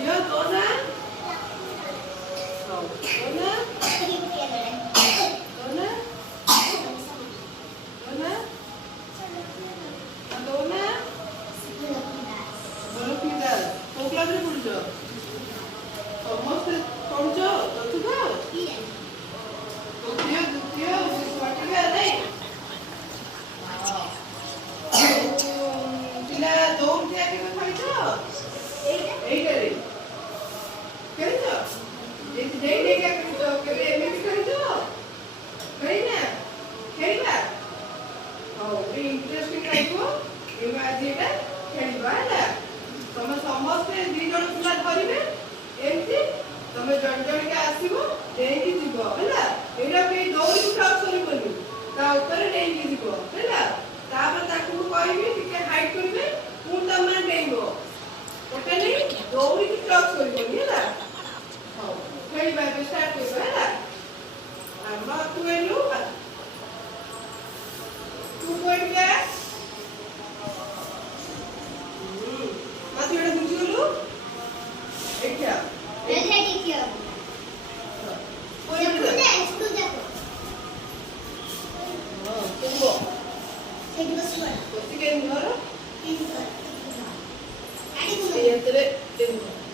ଝିଅ ତୋ ନା ହଉ ତୋ ନା ତୋ ନା ତୋ ନା ତୋ ନା ବଲକ୍ଷ୍ମୀ ଦାସ କୋଉ କ୍ଲାସରେ ପଢୁଛ? ସମସ୍ତେ ପଢୁଛ ଚତୁର୍ଥ ତୃତୀୟ ଦ୍ୱିତୀୟ ସ୍ୱାଟିକା ନାଇଁ ପିଲା ଦୌଡ଼ିଆ କେବେ ଖେଳିଛ? ଏଇଟାରେ ଖେଳିଛ? ଡେଇଁକା ଖେଳିଛ କେବେ ଏମିତି ଖେଳିଛ? ଖେଳିନା ଖେଳିବା ହଉ ଇଣ୍ଟରେଷ୍ଟିଂ ଲାଗିବ ଏବେ ଆଜି ଏଇଟା ଖେଳିବା ହେଲା ତମେ ସମସ୍ତେ 2 ଜଣ ପିଲା ଧରିବେ ଏମିତି ତମେ ଜଣ ଜଣିକା ଆସିବ ଡେଇଁକି ଯିବ ହେଲା ଏଇଟା କେହି ଦୌଡ଼ିକି କ୍ରସ୍ କରିବନି ତା ଉପରେ ଡେଇଁକି ଯିବ ହେଲା ତାପରେ ତାକୁ ମୁଁ କହିବି ଟିକେ ହାଇଟ୍ କରିବେ ପୁଣି ତମେ ଡେଇଁବ ଓକେ ନାଇଁ ଦୌଡ଼ିକି କ୍ରସ୍ କରିବନି ହେଲା ହଉ ଖେଳିବା ଏବେ ଷ୍ଟାର୍ଟ କରିବା ହେଲା ଆମ ତୁ ଏଲୁ ତୁ କହିବା ମାତି ଏଟା ବୁଝିଗଲୁ ଏଇଟା Gracias.